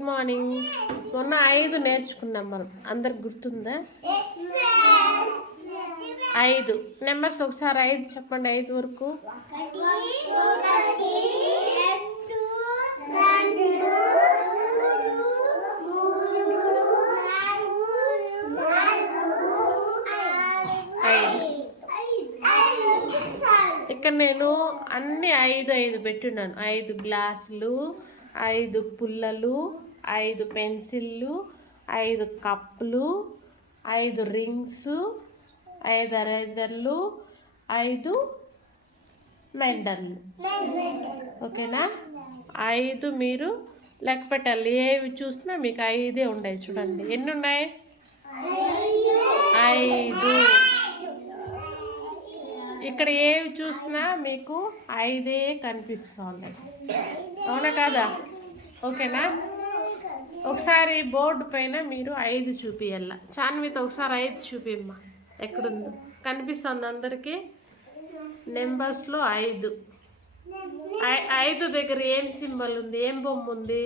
Good morning. మొన్న 5 నేర్చుకున్నాం మనం. అందరికి గుర్తుందా? 5 నెంబర్స్ ఒకసారి 5 చెప్పండి. 5 వరకు. 5 ఇక్కడ నేను అన్ని 5 పెట్టున్నాను. 5 గ్లాసులు, 5 పుల్లలు, 5 పెన్సిళ్ళు, 5 కప్పులు, 5 రింగ్స్, 5 ఎరేజర్లు, 5 మెండర్లు. ఓకేనా? 5 మీరు లెక్క పెట్టాలి. ఏవి చూసినా మీకు 5 ఉన్నాయి. చూడండి ఎన్ని ఉన్నాయి. 5. ఇక్కడ ఏవి చూసినా మీకు 5 కనిపిస్తుంది. అవునా కాదా? ఓకేనా? ఒకసారి బోర్డు పైన మీరు 5 చూపియాల. చాన్విత ఒకసారి 5 చూపిమ్మా. ఎక్కడుందో కనిపిస్తుంది అందరికీ. నెంబర్స్లో 5. 5 దగ్గర ఏం సింబల్ ఉంది? ఏం బొమ్మ ఉంది?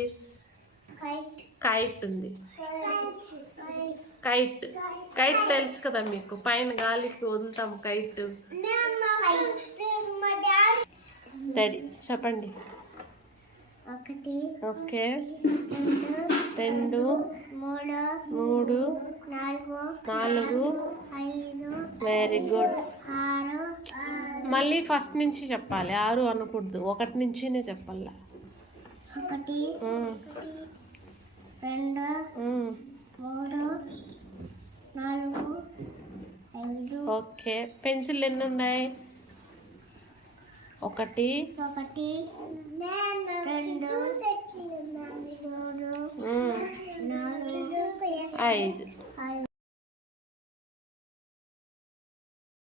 కైట్ ఉంది. కైట్ కైట్ తెలుసు కదా మీకు. పైన గాలికి వదులుతాం కైట్. డాడీ చెప్పండి. 1 ఓకే 2 3 4 5 వెరీ గుడ్. 6 మళ్ళీ ఫస్ట్ నుంచి చెప్పాలి. 6 అనకూడదు. 1 నుంచినే చెప్పాల. 1 2 3 4 5. ఓకే పెన్సిల్ ఎన్ని ఉన్నాయి? 1 2 3 4 5.